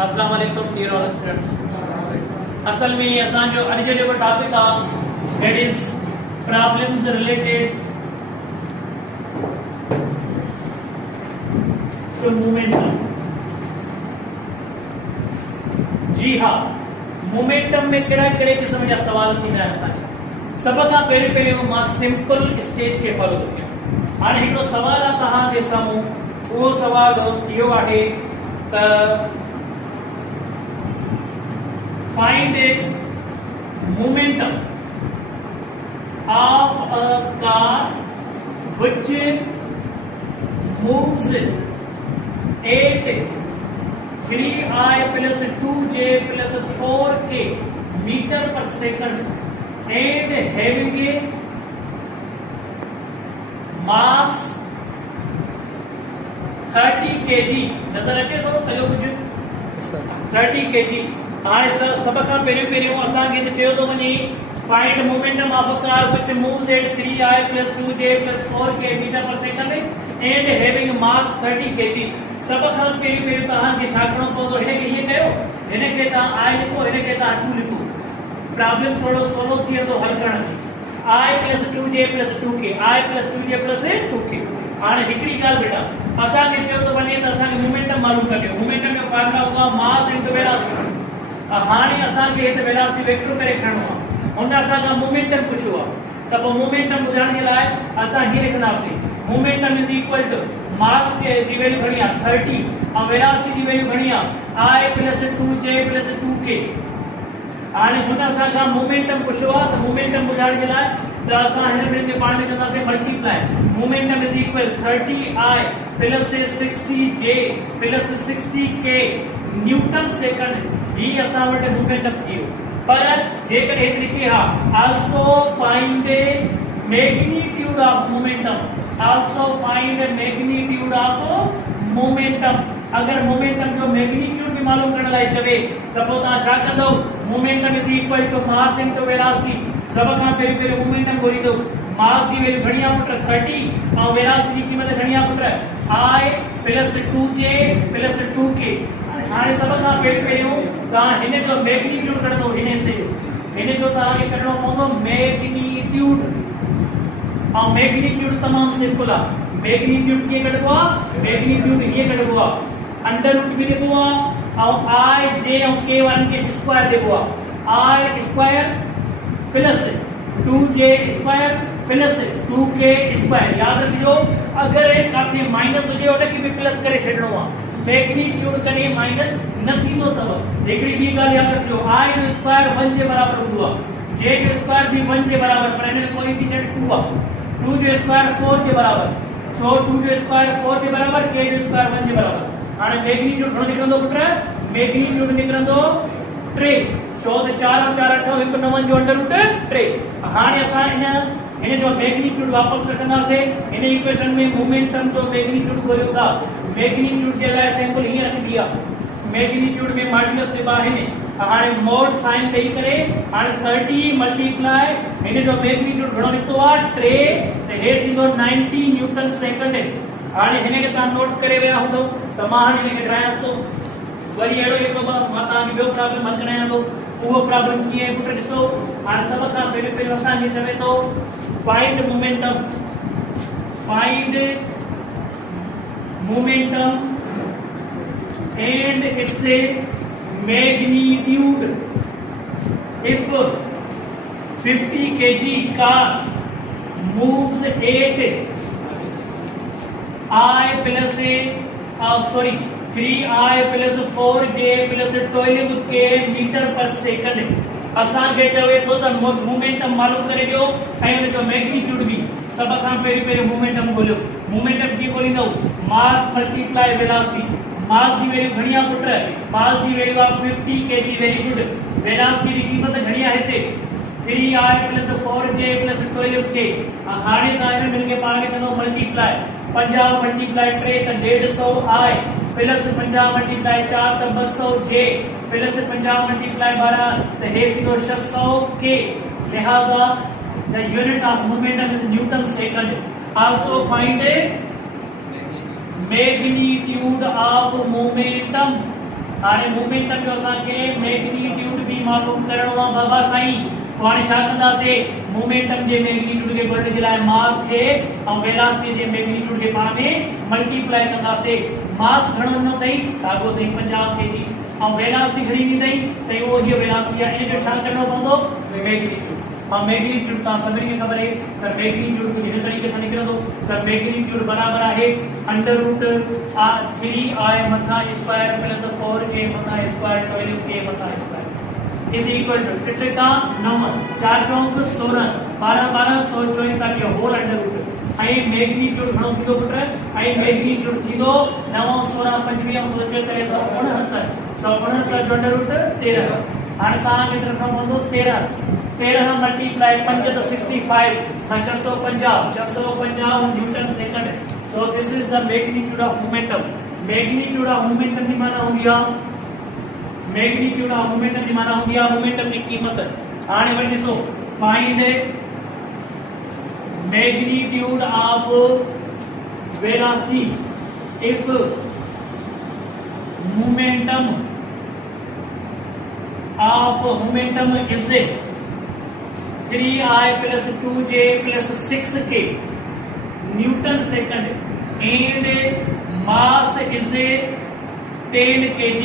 अस्सलाम वालेकुम dear all students. असल में असांजो अॼु जो जेको टॉपिक आहे that is problems related to momentum. जी हाँ, मोमेंटम में कहिड़ा कहिड़े क़िस्म जा सवाल थींदा आहिनि असांखे। सभ खां पहिरियों मां सिंपल स्टेज खे फॉलो थो कयां। हाणे हिकिड़ो सवाल आहे तव्हांजे साम्हूं, उहो सवाल इहो आहे त find a momentum of a car which moves at 3i plus 2j plus 4k meter per second and having a mass 30 kg। नजर अचे थो सॼो कुझु 30 kg। हाणे सभ खां पहिरियों असांखे त चयो थो वञे find momentum of a car which moves at 3i plus 2j plus 4k metre पर second and having mass 30 kg। सभ खां पहिरियों तव्हांखे छा करणो पवंदो? हिनखे हीअं कयो, हिनखे तव्हां i लिखो, हिनखे तव्हां 2 लिखो। प्रॉब्लम थोरो सवलो थी वेंदो हल करण में। i plus 2j plus 2k, i plus 2j plus 2k। हाणे हिकिड़ी ॻाल्हि बेटा, असांखे चयो थो वञे त असांखे मोमेंटम मालूम करियो। मोमेंटम जो फॉर्मूला हूंदो आहे मास इनटू वेलोसिटी। हाणे असांखे हिते वेलोसिटी वेक्टर करे खणणो आहे। हुन असांखां मोमेंटम पुछियो आहे, त पोइ मोमेंटम ॿुधाइण जे लाइ असां हीअं लिखंदासीं momentum is equal to mass के जी वैल्यू घणी आहे 30 ऐं वेलोसिटी जी वैल्यू घणी आहे i plus 2j plus 2k। हाणे हुन असांखां मोमेंटम पुछियो आहे, त मोमेंटम ॿुधाइण जे लाइ त असां हिन ॿिन्हिनि खे पाण में कंदासीं multiply. Momentum is equal 30i plus 60j plus 60k newton second. ही असां वटि मोमेंटम थी वियो। पर जेकॾहिं हेठि लिखी हा also find magnitude of momentum, also find magnitude of momentum. अगर मोमेंटम जो मैग्नीट्यूड भी मालूम करण लाइ चवे त पोइ तव्हां छा कंदो? Momentum is equal to mass into velocity. सभ खां पहिरियों मोमेंटम ॻोल्हींदो। मास जी वैल्यू घणी आहे पुट 30 ऐं वेलोसिटी जी क़ीमत घणी आहे put i plus 2j plus 2k। हाणे सभ खां पहिरियों तव्हां हिन जो मैग्नीट्यूड कढंदो। हिन जो तव्हांखे कढणो पवंदो मैग्नीट्यूड। ऐं मैग्नीट्यूड तमामु सिंपल आहे। मैग्नीट्यूड कीअं कढबो आहे? मैग्नीट्यूड हीअं कढबो आहे, अंडर रूट बि ॾिबो आहे ऐं आई जे ऐं के वारनि खे स्क्वायर ॾिबो आहे। i square plus 2j square plus 2k square. यादि रखिजो, अगरि काथे माइनस हुजे उनखे बि प्लस करे छॾिणो आहे। मैग्नीट्यूड कॾहिं माइनस न थींदो अथव। हिकिड़ी ॿी ॻाल्हि यादि रखिजो, i जो स्क्वायर 1 जे बराबर हूंदो आहे, j जो स्क्वायर भी 1 जे बराबर, पर हिन में कोएफिशिएंट 2 आहे। 2 जो स्क्वायर 4 जे बराबर, सो 2 जो स्क्वायर 4 जे बराबर, k जो स्क्वायर 1 जे बराबर। हाणे मैग्नीट्यूड घणो निकिरंदो पुट? मैग्नीट्यूड निकिरंदो 3। छो त 4 और 4 8 हिकु 9 जो अंडर रूट 3। हाणे असां हिन जो मैग्नीट्यूड वापस रखंदासीं। हिन इक्वेशन में मोमेंटम जो मैग्नीट्यूड ॻोल्हियूं था। मैग्नीट्यूड जे लाइ सिंपल हीअं रखबी आहे, मैग्नीट्यूड में मॉड्यूलस विबा आहिनि। हाणे मोड साइन ॾेई करे हाणे 30 मल्टीप्लाई हिन जो मैग्नीट्यूड घणो निकितो आहे 3, त हेठि थींदो 90 न्यूटन सेकंड। हाणे हिन खे तव्हां नोट करे विया हूंदो, त मां हाणे हिन खे ठाहियां थो। वरी अहिड़ो हिकिड़ो मां तव्हांखे ॿियो प्रॉब्लम हल करायां थो। उहो प्रॉब्लम कीअं आहे पुट ॾिसो। हाणे सभ खां पहिरियों असांखे चवे थो find momentum, find momentum and its magnitude if 50 kg car moves at i plus 3i plus 4j plus 12k metre पर सेकंड। असांखे चवे थो त मोमेंटम मालूम करे ॾियो ऐं हुन जो मैग्नीट्यूड बि। सभ खां पहिरियों मोमेंटम ॻोल्हियो। मोमेंटम कीअं ॻोल्हींदव? Mass multiply velocity. मास जी वैल्यू घणी आहे पुट? मास जी वैल्यू आहे 50 kg। Very good. वेलोसिटी जी क़ीमत घणी आहे हिते? 3i plus 4j plus 12k। हाणे तव्हां हिन ॿिन्हिनि खे पाण में कंदो मल्टीप्लाई। 50 मल्टीप्लाई 3 त 150i प्लस 50 मल्टीप्लाई 4 त 200j प्लस 50 मल्टीप्लाई 12 त हे थींदो 600k। लिहाजा the unit of momentum is Newton second. Also find a magnitude of momentum हाणे मोमेंटम जो असांखे मैग्नीट्यूड भी मालूम करणो आहे बाबा साईं। हाणे छा कंदासीं, मोमेंटम जे मैग्नीट्यूड खे ॻोल्हण जे लाइ मास खे ऐं वेलोसिटी जे मैग्नीट्यूड खे पाण में मल्टीप्लाई कंदासीं। मास घणो ॾिनो अथई, साॻियो सही 50 kg, ऐं वेलोसिटी घणी ॾिनी अथई, सही उहो हीअ वेलोसिटी आहे। इन जो छा करणो पवंदो, मैग्नीट्यूड। और मैग्नीट्यूड तव्हां सभिनी खे ख़बर आहे त मैग्नीट्यूड कुझु हिन तरीक़े सां निकिरंदो त मैग्नीट्यूड बराबर आहे √3i मथा स्क्वायर प्लस 4a मथा स्क्वायर 12a मथा स्क्वायर इज इक्वल टू कितने का 9 4 चौक 16 12 12 144 जो होल √। आई मैग्नीट्यूड घणो थींदो पुट, आई मैग्नीट्यूड थींदो 9 16 25 174 169 जो √13। हाणे तव्हांखे रखणो पवंदो 13 मल्टीप्लाई 5 तो 65 650 Newton second. So this is the magnitude of momentum. Magnitude of momentum की माना होंदी आहे, मैग्नीट्यूड ऑफ मोमेंटम की माना होंदी आहे मोमेंटम की कीमत। हाणे वरी ॾिसो, find magnitude of velocity if momentum is 3i plus 2j plus 6k Newton second and mass is 10 kg।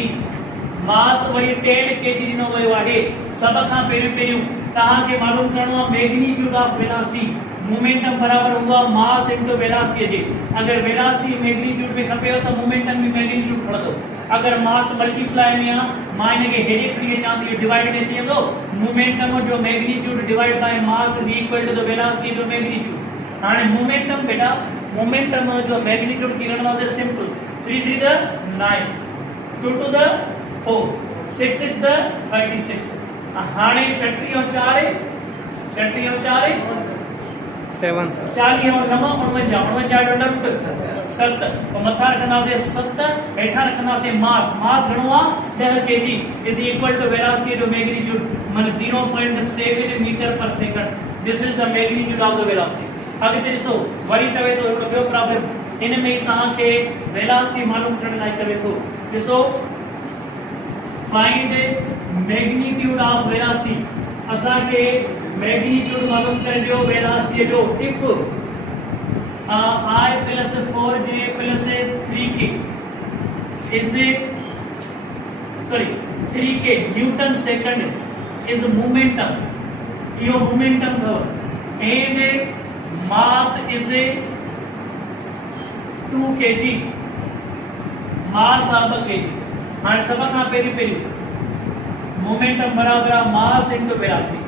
मास वही 10 kg ॾिनो वियो आहे। सभ खां पहिरियों तव्हांखे मालूम करणो आहे मैग्नीट्यूड ऑफ वेलोसिटी। मोमेंटम बराबर हूंदो आहे मास इनटू वेलोसिटी जे। अगर वेलोसिटी मैग्नीट्यूड में खपेव त मोमेंटम भी मैग्नीट्यूड खणंदो। अगर मास मल्टीप्लाई में आहे मां इनखे हेॾे खणी अचां थी डिवाइड में थी वेंदो। मोमेंटम जो magnitude divide by mass is equal to the velocity जो मैग्नीट्यूड। हाणे मोमेंटम बेटा, मोमेंटम जो मैग्नीट्यूड की गणना से सिंपल 3 3 द 9 2 2 द 4 6 6 द 36। हाणे 36 और 4 36 और 4 7 40 और 9 49 49 7 तो मथा रखंदासीं 7 हेठा रखंदासीं मास घणो आहे 10 kg is equal to velocity जो मैग्नीट्यूड मन 0.7 मीटर पर second. This is the magnitude of the velocity. अॻिते ॾिसो वरी चवे थो हिकिड़ो ॿियो प्रॉब्लम। इन में तव्हांखे वेलोसिटी मालूम करण लाइ चवे थो। ॾिसो फाइंड मैग्नीट्यूड ऑफ वेलोसिटी। असांखे मैग्नीट्यूड मालूम करे ॾियो वेलोसिटी जो। If I plus 4j plus 3k is 3k Newton second is the momentum। Yo momentum था and mass is 2 kg। mass आप kg। हाणे सब खां पहिरीं मोमेंटम बराबर आहे मास इनटू वेलोसिटी।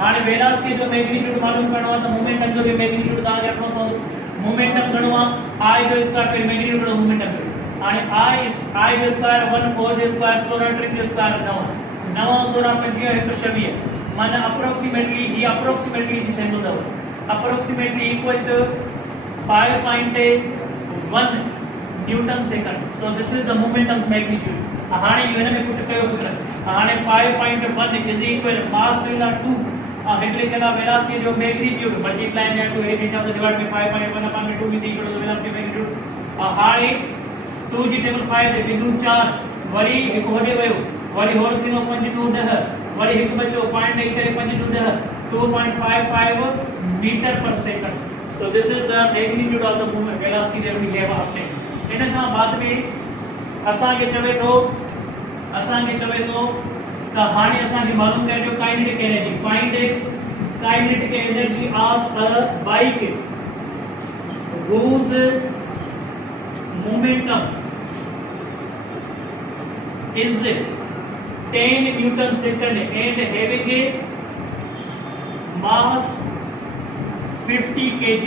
हाणे वेलोसिटी जो मैग्नीट्यूड मालूम करणो आहे त मोमेंटम जो भी मैग्नीट्यूड तव्हांखे रखणो पवंदो। मोमेंटम घणो आहे आई जो स्क्वायर फिर मैग्नीट्यूड घणो मोमेंटम जो। हाणे आई जो स्क्वायर 1 4 जो स्क्वायर 16 3 जो स्क्वायर 9 9 16 25 126 माने अप्रोक्सीमेटली ही अप्रोक्सीमेटली थी सेम अथव। Approximately equal to 5.1 newton second. So this is the momentum's magnitude. हाणे हिन में पुट कयो फिक्र। हाणे 5.1 इज इक्वल मास वेला 2 और हिकड़े केला वेलोसिटी जो मैग्नीट्यूड मल्टीप्लाई में 2 8 into डिवाइड में 5.1 upon 2 is equal to the velocity magnitude। और हाणे 2 जी टेबल 5 दे बिंदु 4 वरी हिक होडे वयो वरी होल थीनो 5 2 10 वरी हिक बचो पॉइंट नहीं करे 5 2 10 2.55 मीटर पर second. So this is the magnitude of the movement velocity that we have obtained। इन खां बाद में असांखे चवे थो त हाणे असांखे मालूम करे ॾियो kinetic energy. Find kinetic energy of a bike whose momentum is 10 Newton second and having a mass 50 kg।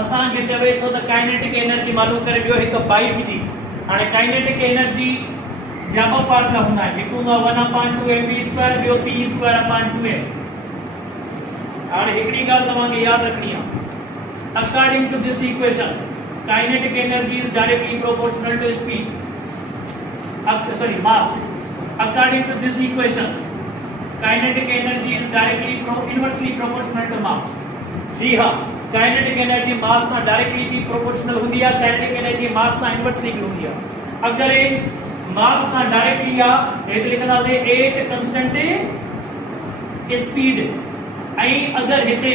असांखे चवे थो त काइनेटिक एनर्जी मालूम करे ॾियो हिकु बाइक जी। हाणे काइनेटिक एनर्जी जा ॿ फार्मूला हूंदा आहिनि। हिकु हूंदो आहे 1/2 mv², ॿियो p²/2m। हाणे हिकिड़ी ॻाल्हि तव्हांखे यादि रखणी आहे। According to this equation kinetic energy is directly proportional to speed mass. According to this equation kinetic energy is directly inversely proportional to mass. जी हाँ, काइनेटिक एनर्जी मास सां डायरेक्टली प्रोपोर्शनल होंदी है। काइनेटिक एनर्जी मास सां इनवर्सली भी होंदी है। अगर मास सां डायरेक्टली आ हे लिखंदासे 8 कांस्टेंट स्पीड ऐं अगर हिते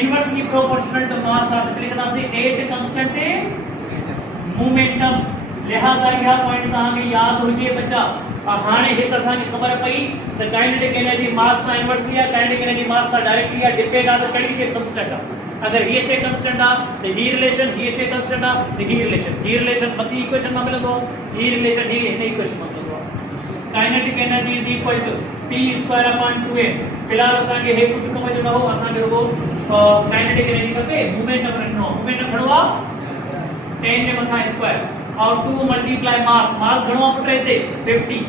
इनवर्सली प्रोपोर्शनल टू मास आ त लिखंदासे 8 कांस्टेंट मोमेंटम। लिहाजा यह पॉइंट तहां के याद हुजे बच्चा। हाणे हित असां खे ख़बर पई त काइनेटिक एनर्जी मास सां इनवर्सली आ, काइनेटिक एनर्जी मास सां डायरेक्टली आ, डिपेंड आ त कड़ी शे कांस्टेंट आ। अगर ये शे कांस्टेंट आ त ही रिलेशन, ये शे कांस्टेंट आ त ही रिलेशन मथी इक्वेशन में मिलंदो, ही रिलेशन ही इन इक्वेशन में मिलंदो। Kinetic energy is equal to p²/2m। फिलहाल असां के हे कुछ समझ न हो, असां के रुगो काइनेटिक एनर्जी खपे, मोमेंटम रखनो। मोमेंटम घणो आ 10 जे मथा स्क्वायर और 2 मल्टीप्लाई मास। मास घणो पुट हिते 50।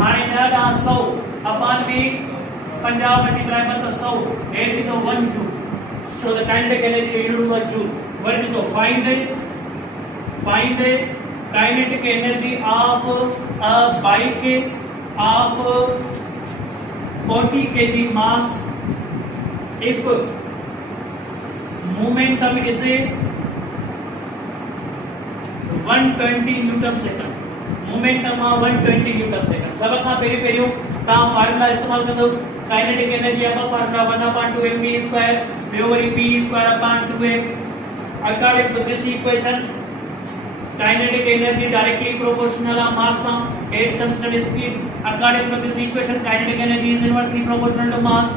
हाणे 10 ॾांहुं 100 अपान में 50 मल्टीप्लाई मत 100 हे थींदो 1 joule. So the kinetic energy unit was joule. What is so find the kinetic energy of a bike of 40 kg mass if momentum is 120 newton second. Momentum 120 newton second. सब खां पहिरियों तव्हां formula इस्तेमाल कंदो। Kinetic energy अब formula 1/2mv², ॿियो वरी p²/2m। According to this equation kinetic energy directly proportional आ mass सां 8 constant speed. According to this equation kinetic energy is inversely proportional to mass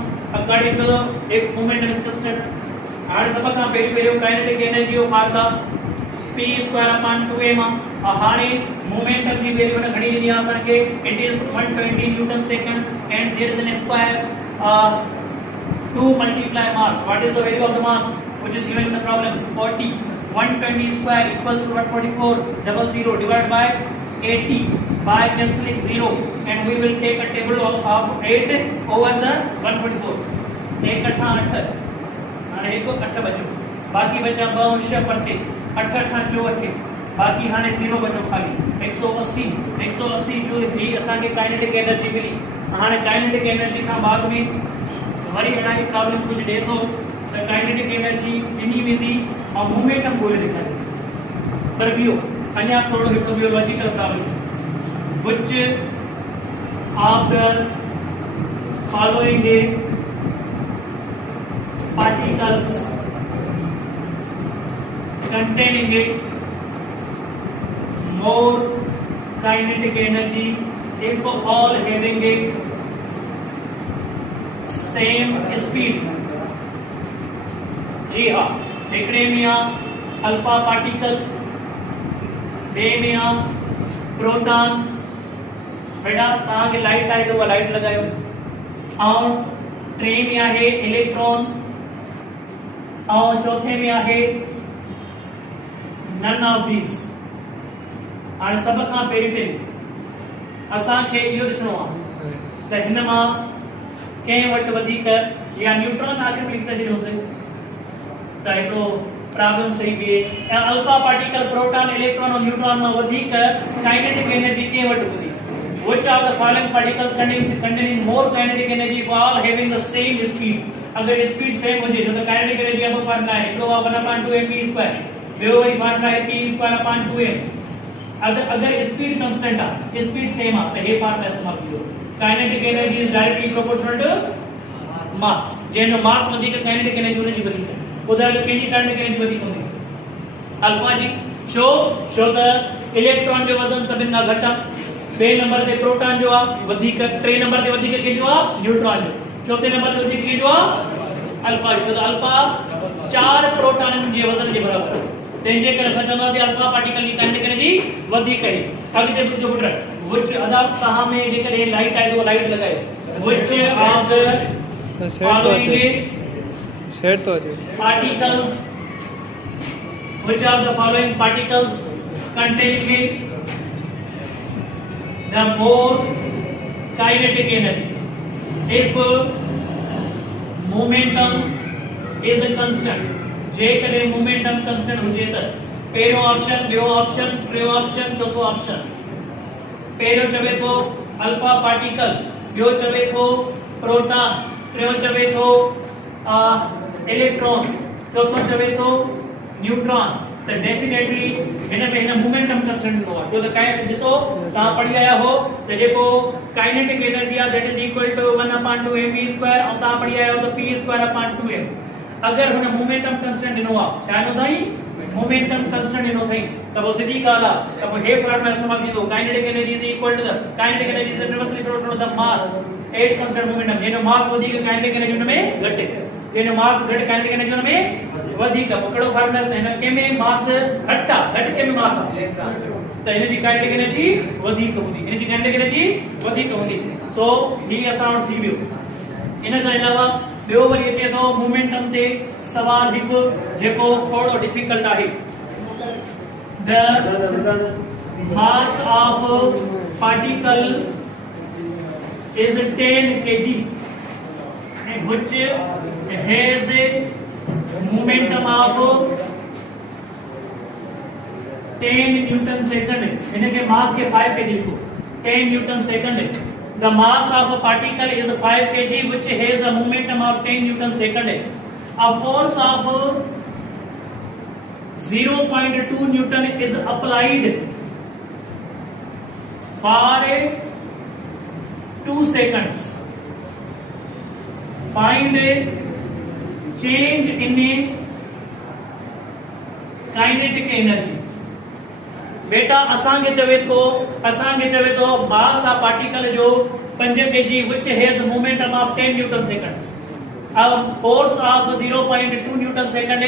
according to if momentum is constant. हाणे सब खां पहिरियों kinetic energy जो formula p²/2m। हाणे momentum की value ने घणी दी असन के it is 120 newton second and there is an square 2 multiply mass. What is the value of the mass which is given in the problem 40। 120 square equals to 144 divided by 80 by cancelling 0 and we will take a table of 8 over the 144। 1 8 8 અને 1 8 बचो, बाकी बचा 2 अंश परते 8 8 64। बाकी हाने 0 बचो खाली 180 जूल ही असा के काइनेटिक एनर्जी मिली। हाने काइनेटिक एनर्जी का बाद में वरी अनाई प्रॉब्लम कुछ दे तो काइनेटिक एनर्जी इनी वेंदी और मोमेंटम गोले दिखाई। पर बियो अन्या थोड़ो हिप्नोलॉजिकल problem which of the following particles containing more kinetic energy if all having a same speed। जी हाँ, हिकड़े में आ अल्फा पार्टिकल, बे में आ प्रोटॉन। बेटा तहां के लाइट आए तो लाइट लगायो। और टे में आहे इलेक्ट्रॉन और चौथे में आहे नन ऑफ दीस। हाणे सब खां पहिरीं असां खे इहो ॾिसणो आहे त हिन मां कंहिं वटि वधीक या न्यूट्रॉन आखिर में लिखी छॾियोसीं त हिकिड़ो प्रॉब्लम सही बीहे। अल्फा पार्टिकल, प्रोटॉन, इलेक्ट्रॉन और न्यूट्रॉन में वधीक काइनेटिक एनर्जी कंहिं वटि हूंदी। Which of the following particles containing more kinetic energy for all having the same speed? अगर स्पीड सेम हो जाए तो काइनेटिक एनर्जी अब फार्मूला है तो 1/2mv²। ॿियो वरी फार्मूला है p²/2m। अगर स्पीड कांस्टेंट आ, स्पीड सेम आ तो हे फार्मूला इस्तेमाल करियो। Kinetic energy is directly proportional to mass. जेनो मास वधीक काइनेटिक एनर्जी हुनजी वधीक। ॿुधायो कंहिंजी काइनेटिक एनर्जी वधीक हूंदी? अल्फा जी। छो त इलेक्ट्रॉन जो वजन सभिनि खां घटि आहे। बे नंबर ते प्रोटॉन जो आ वधीक, टे नंबर ते वधीक कंहिंजो आ न्यूट्रॉन जो, चौथे नंबर ते वधीक कंहिंजो आ अल्फा जो। तो अल्फा 4 प्रोटॉन जे वजन जे बराबर आहे। तंहिंजे करे असां चवंदासीं अल्फा पार्टिकल जी काइनेटिक एनर्जी वधीक आहे। अॻिते बुझो पुट, व्हिच अदाब तहां में जेकॾहिं लाइट आहे तो लाइट लगायो। Which of the following particles, which of the following particles containing the more kinetic energy if momentum is a constant। जेकॾहिं मोमेंटम कांस्टेंट हुजे त पहिरियों ऑप्शन, ॿियो ऑप्शन, टियों ऑप्शन, चौथो ऑप्शन। पहिरियों चवे थो अल्फा पार्टिकल, ॿियो चवे थो प्रोटॉन, टियों चवे थो इलेक्ट्रॉन, चौथो चवे थो न्यूट्रॉन। तो डेफिनेटली हिन मोमेंटम कंस्टेंट नो छो त काई ॾिसो तव्हां पढ़ी आया हो त जेको काइनेटिक एनर्जी आहे that is equal to 1/2 mv square ऐं तव्हां पढ़ी आया हो त p स्क्वायर अपॉन 2m अगर हुन मोमेंटम कंस्टेंट ॾिनो आहे छा ॾिनो अथई मोमेंटम कंस्टेंट ॾिनो अथई त पोइ सिधी ॻाल्हि आहे त पोइ हे फॉर्मूला इस्तेमाल थींदो kinetic energy is equal to the kinetic energy is inversely proportional to the mass at constant momentum जेनो मास वधीक काइनेटिक एनर्जी हुन में घटि जेनो मास घटि काइनेटिक एनर्जी हुन में वधीक पकड़ो फॉर्मूला से हिन के में मास घटा घट के में मास त हिन जी काइनेटिक एनर्जी वधीक हूंदी हिन जी काइनेटिक एनर्जी वधीक हूंदी सो ही असां वटि थी वियो इन खां अलावा ॿियो वरी अचे थो मोमेंटम ते सवाल हिकु जेको थोरो डिफिकल्ट आहे the mass of particle is 10 kg which has a momentum of 10 Newton second इनके मास के 5 kg को 10 Newton second the mass of a particle is 5 kg which has a momentum of 10 newton second a force of 0.2 newton is applied for 2 seconds find a change in a kinetic energy बेटा असांखे चवे थो mass of particle जो 5 kg which has momentum of 10 newton second a force of 0.2 newton second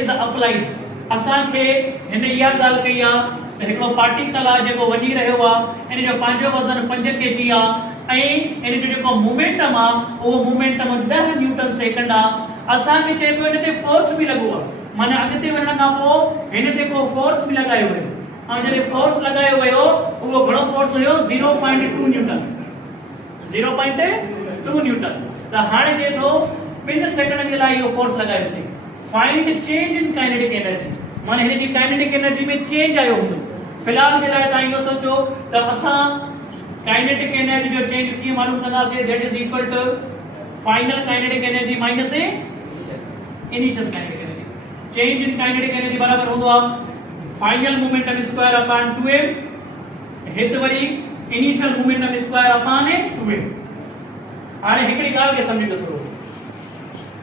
is applied असांखे हिन इहा ॻाल्हि कई आहे हिकिड़ो पार्टिकल आहे जेको वञी रहियो आहे इन जो पंहिंजो वज़न 5 kg आहे ऐं इन जो जेको मोमेंटम आहे उहो मोमेंटम 10 न्यूटन सेकंड आहे असांखे चए पियो इन ते फोर्स बि लॻो आहे माना अॻिते वञण खां पोइ हिन ते को फोर्स बि लॻायो वियो और जॾहिं फोर्स लगायो वियो उहो घणो फोर्स हुयो 0.2 न्यूटन 0.2 न्यूटन त हाणे जे थो 5 सेकंड जे लाइ इहो फोर्स लगायोसीं find change in kinetic energy माने हिन जी काइनेटिक एनर्जी में चेंज आयो हूंदो फिलहाल जे लाइ तव्हां इहो सोचो त असां काइनेटिक एनर्जी जो चेंज कीअं मालूम कंदासीं that is equal to final kinetic energy minus a initial kinetic energy change in kinetic energy बराबर हूंदो आहे final momentum square upon 2m हित वरी initial momentum square upon 2m हाणे हिकड़ी ॻाल्हि खे समझो थोरो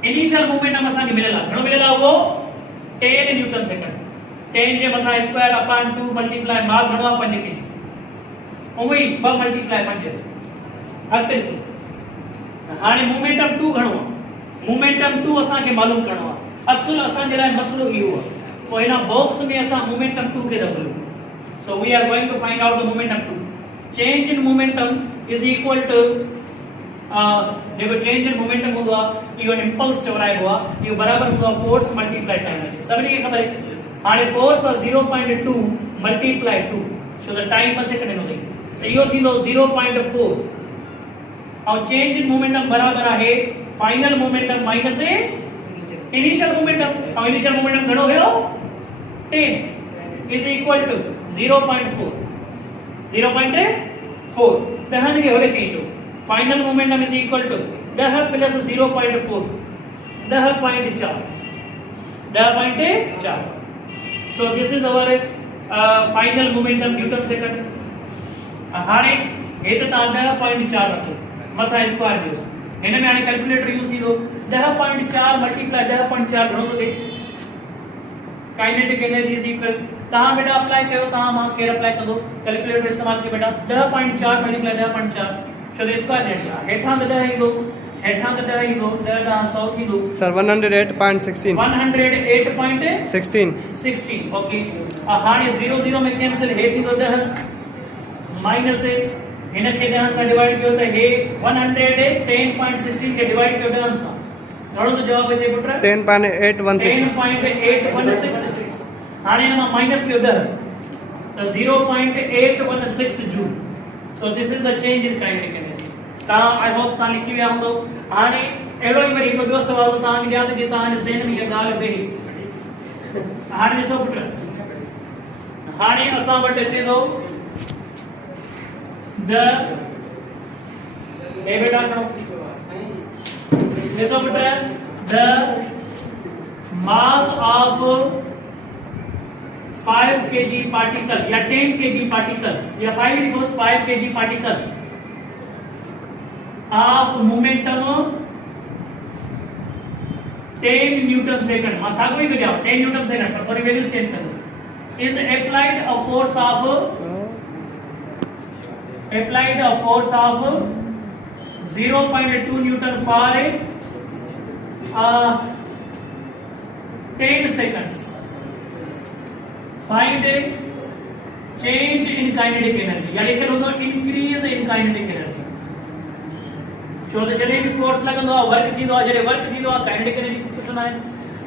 इनिशियल मोमेंटम असांखे मिलियल आहे घणो मिलियल आहे उहो 10 न्यूटन सेकंड 10 जे मथां स्क्वायर अपॉन 2 मल्टीप्लाई मास घणो आहे 5 kg उहे 2 मल्टीप्लाई 5 अॻिते ॾिसो हाणे मोमेंटम 2 घणो आहे मोमेंटम 2 असांखे मालूम करणो आहे असुल असांजे लाइ मसलो इहो आहे तो इन बॉक्स में असा मोमेंटम 2 के रखो so we are going to find out the momentum 2 change in momentum is equal to देखो चेंज इन मोमेंटम होगा इहो इंपल्स चवराइबो आहे इहो बराबर होगा फोर्स मल्टीप्लाई टाइम सभी के खबर है हाने force of 0.2 multiply 2 so the time पर सेकंड नो तो इहो थींदो 0.4 और चेंज इन मोमेंटम बराबर है final momentum minus a initial momentum और इनिशियल मोमेंटम घणो हुयो 10 is equal to 0.4 10 के होले खींचो final momentum is equal to 10 plus 0.4 10.4 so this is our final momentum newton second हाणे हेत ता 10.4 रखो मथा स्क्वायर यूज हिन में हाणे कैलकुलेटर यूज थींदो 10.4 मल्टीप्लाई 10.4 घणो थो थिए काइनेटिक एनर्जी इज इक्वल तहां बेटा अप्लाई कयो तहां मां केर अप्लाई कंदो कैलकुलेटर इस्तेमाल कयो बेटा 10.4 मल्टीप्लाई 10.4 छो त स्क्वायर ॾियणी आहे हेठां त 10 ईंदो 10 ॾां 100 थींदो सर 108.16 108.16 ओके हाणे 0 में कैंसिल हे थींदो 10 माइनस हिन खे 10 सां डिवाइड कयो त हे 110.16 खे डिवाइड कयो 10 सां घणो तो जवाब अचे पुट 10.816 हाणे मां माइनस कयो 10 त 0.816 joule so this is the change in kinetic energy ता आई होप ता लिखी विया हूंदो हाणे एड़ो ई वरी हिकु ॿियो सवाल तो ता याद जे ता ज़हन में इहा ॻाल्हि वेही हाणे ॾिसो पुट हाणे असां वटि अचे थो द ए बेटा खणो the mass of 5 kg particle या 10 kg particle या 5 equals 5 kg particle of momentum 10 Newton second मां सागो ही गया 10 Newton second पर थोड़ी वैल्यू चेंज कर दो is applied a force of 0.2 Newton for 10 seconds. Find a change in kinetic energy या लिखे लोगों increase in kinetic energy. जो जॾहिं बि फोर्स लॻंदो आहे वर्क थींदो आहे जॾहिं वर्क थींदो आहे काइनेटिक एनर्जी कुझु न आहे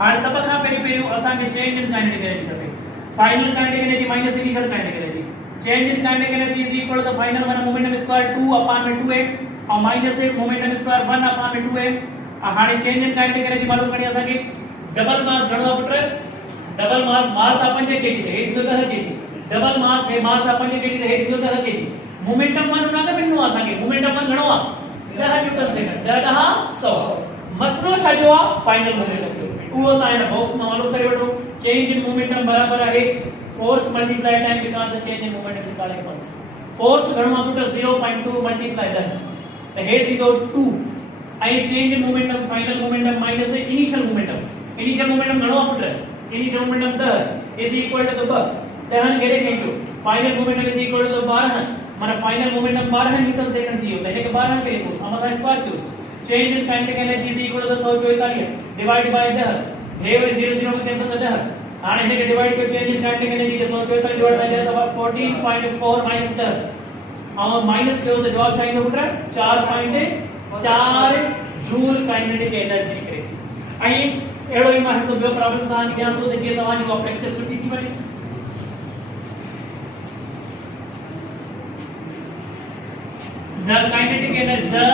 हाणे सभ खां पहिरियों असांखे चेंज इन काइनेटिक एनर्जी खपे final kinetic energy minus initial kinetic energy change in kinetic energy is equal to the final one momentum square 2 upon में 2m और माइनस एक मोमेंटम स्क्वायर 1 अपॉन में 2m हाणे चेंज इन काइनेटिक एनर्जी मालूम करणी असांखे double मास घणो आहे put double मास आहे 5 kg ते हे थींदो 10 kg डबल मास हे मास आहे 5 kg ते हे थींदो 10 kg मोमेंटम 1 उन खां मिलणो असांखे मोमेंटम 1 घणो आहे 10 न्यूटन सेकंड 10 100 मसलो छाजो आहे फाइनल मोमेंटम उहो तव्हां हिन बॉक्स में मालूम करे वठो चेंज इन मोमेंटम बराबर आहे force multiply time because the change in momentum is called pulse force घणो आहे पुट 0.2 मल्टीप्लाई 10 त हे थींदो 2 ऐं change in momentum final momentum minus initial momentum घणो आहे put initial momentum 10 is equal to 2 10 घेरे खींचो final momentum is equal to 12 माना फाइनल मोमेंटम 12 न्यूटन सेकंड थी तो इनके 12 के लिखो हमारा स्क्वायर क्यूस change in kinetic energy is equal to 144 divide by 10 हे वाली 0 में कैंसिल कर 10 हां इनके डिवाइड कर चेंज इन काइनेटिक एनर्जी के 144 डिवाइड बाय 10 तो 14.4 माइनस 10 और माइनस के तो जवाब चाहिए पुत्र 4.4 जूल काइनेटिक एनर्जी करे आई एड़ो ही मां तो बे प्रॉब्लम था ज्ञान तो जे तवा जी प्रैक्टिस सुठी थी वने the kinetic energy the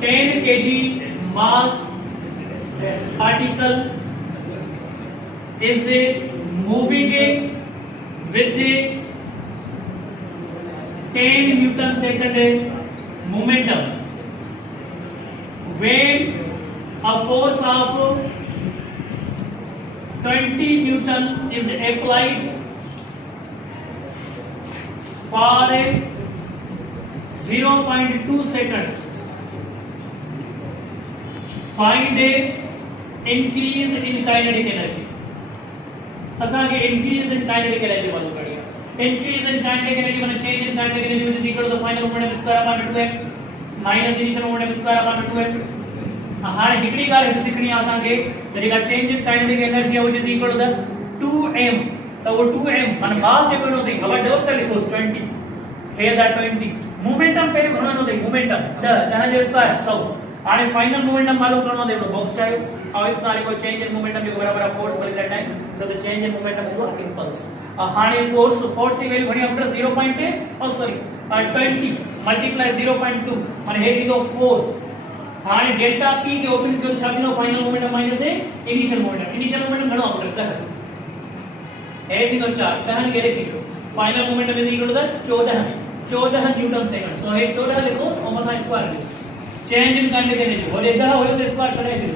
10 kg mass particle is moving with 10 Newton second momentum when a force of 20 Newton is applied for 0.2 seconds. Find a increase in kinetic energy. असांखे increase in kinetic energy मालूम करणी आहे. Increase in kinetic energy माने change in kinetic energy which is equal to the final momentum square upon 2m minus initial momentum square upon 2m. हाणे हिकड़ी ॻाल्हि हिते सिखणी आहे असांखे त जेका change in kinetic energy आहे which is equal to the 2m तो वो 2m माने मास जेको नो थी हवा डबल कर लिखो 20 हे दा 20 मोमेंटम पे घणो नो थी मोमेंटम 10 जो स्क्वायर 100 हाने फाइनल मोमेंटम मालूम करनो दे बॉक्स चाहिए और इतना लिखो चेंज इन मोमेंटम जो बराबर फोर्स पर दैट टाइम तो द चेंज इन मोमेंटम हुआ इंपल्स हाने फोर्स की वैल्यू घणी अपने 0.8 और सॉरी 20 मल्टीप्लाई 0.2 माने हे थींदो 4 हाने डेल्टा p के ओपन के छा थींदो final momentum minus initial momentum घणो अपने हे थींदो 4 10 के लिखो final momentum is equal to the 14 newton second so हे 14 लिखो ओवर द स्क्वायर न्यूज चेंज इन काइनेटिक एनर्जी हो 10 हो तो स्क्वायर छड़े छो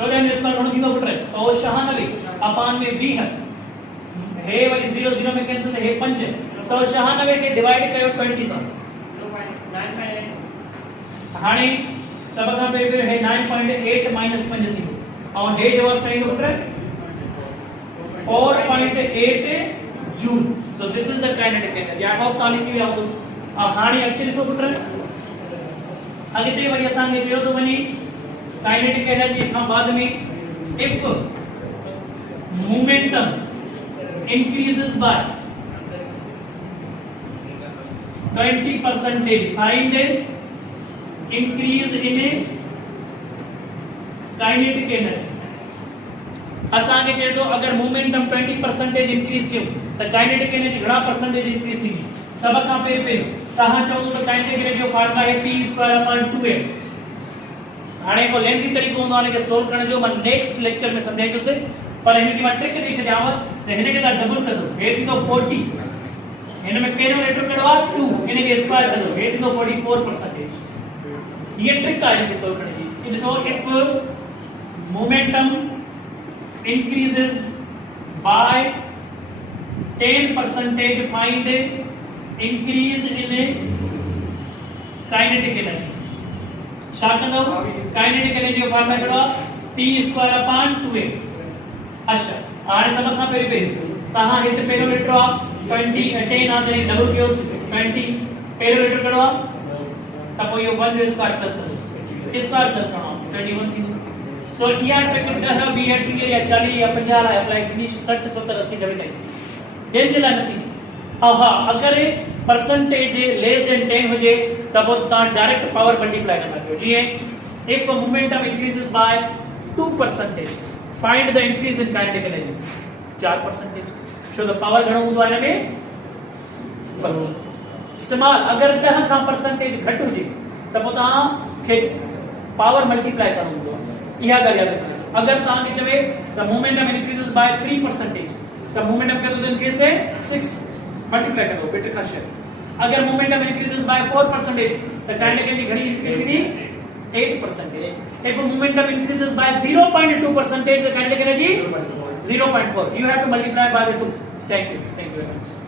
14 जो स्क्वायर घणो थींदो पुत्र 196 अपॉन में 20 हे वाली 0 0 में कैंसिल हे 5 196 के डिवाइड कयो 20 सां 0.98 हाने सब का पे हे 9.8 माइनस 5 थींदो और हे जवाब चाहिए पुत्र 4.8 joule. So this is the kinetic energy. I hope ताली की याद हो. अब हानी एक्चुअली सो पुत्र अगते वरी असांखे चयो तो वनी kinetic energy खां बाद में if momentum increases by 20% find a increase in kinetic energy. असांखे चए तो अगर मोमेंटम 20% इंक्रीज कयो त काइनेटिक एनर्जी घणा परसेंटेज इंक्रीज थींदी सब खां पहिरियों तहां चओ तो काइनेटिक एनर्जी जो फार्मूला है p2/2m हाणे को लेंथी तरीको हूंदो आहे के सोल्व करण जो मां नेक्स्ट लेक्चर में समझाईंदुसि पर हिन की मां ट्रिक ॾेई छॾियांव त हिन खे तव्हां डबल कंदो हे थींदो 40 हिन में पहिरियों लेटर कहिड़ो आहे 2 हिन खे स्क्वायर कंदो हे थींदो 44% ये ट्रिक आहे हिन खे सोल्व करण जी ॾिसो if momentum increases by 10% find increase in kinetic energy. शाकंदो kinetic energy formula करो T स्क्वायर अपॉन 2a. अच्छा आने समझ खां पेरी पेरी तहां हित पेरोमीटर 20 10 आदरे डबल क्यूस 20 पेरोमीटर करो तब यो 1 स्क्वायर प्लस करो स्क्वायर प्लस करो 21 थी. सो ईआर पैकेट का वी एट या 40 या 50 है अप्लाई थी 60 70 80 घणे ताईं देन जे लाइ नथी. हा अगर परसेंटेज लेस देन 10 हुजे त पोइ तव्हां डायरेक्ट पावर मल्टीप्लाई कंदा कयो. जीअं if momentum increases by 2% find the increase in kinetic energy 4%. छो त पावर घणो हूंदो आहे हिन में स्मॉल. अगर 10 खां परसेंटेज घटि हुजे त पोइ तव्हां खे पावर मल्टीप्लाई करणो हूंदो आहे. इहा ॻाल्हि यादि रखो. अगर तव्हां खे चवे द मोमेंटम इंक्रीजेस बाय 3% त मोमेंटम केतिरो इंक्रीज थिए 6 मल्टीप्लाई करो बेटे का शेयर. अगर मोमेंटम इंक्रीजेस बाय 4% त काइनेटिक एनर्जी घणी इंक्रीज थींदी 8%. If momentum increases by 0.2%, the kinetic energy 0.4. You have to multiply by the 2. Thank you very much.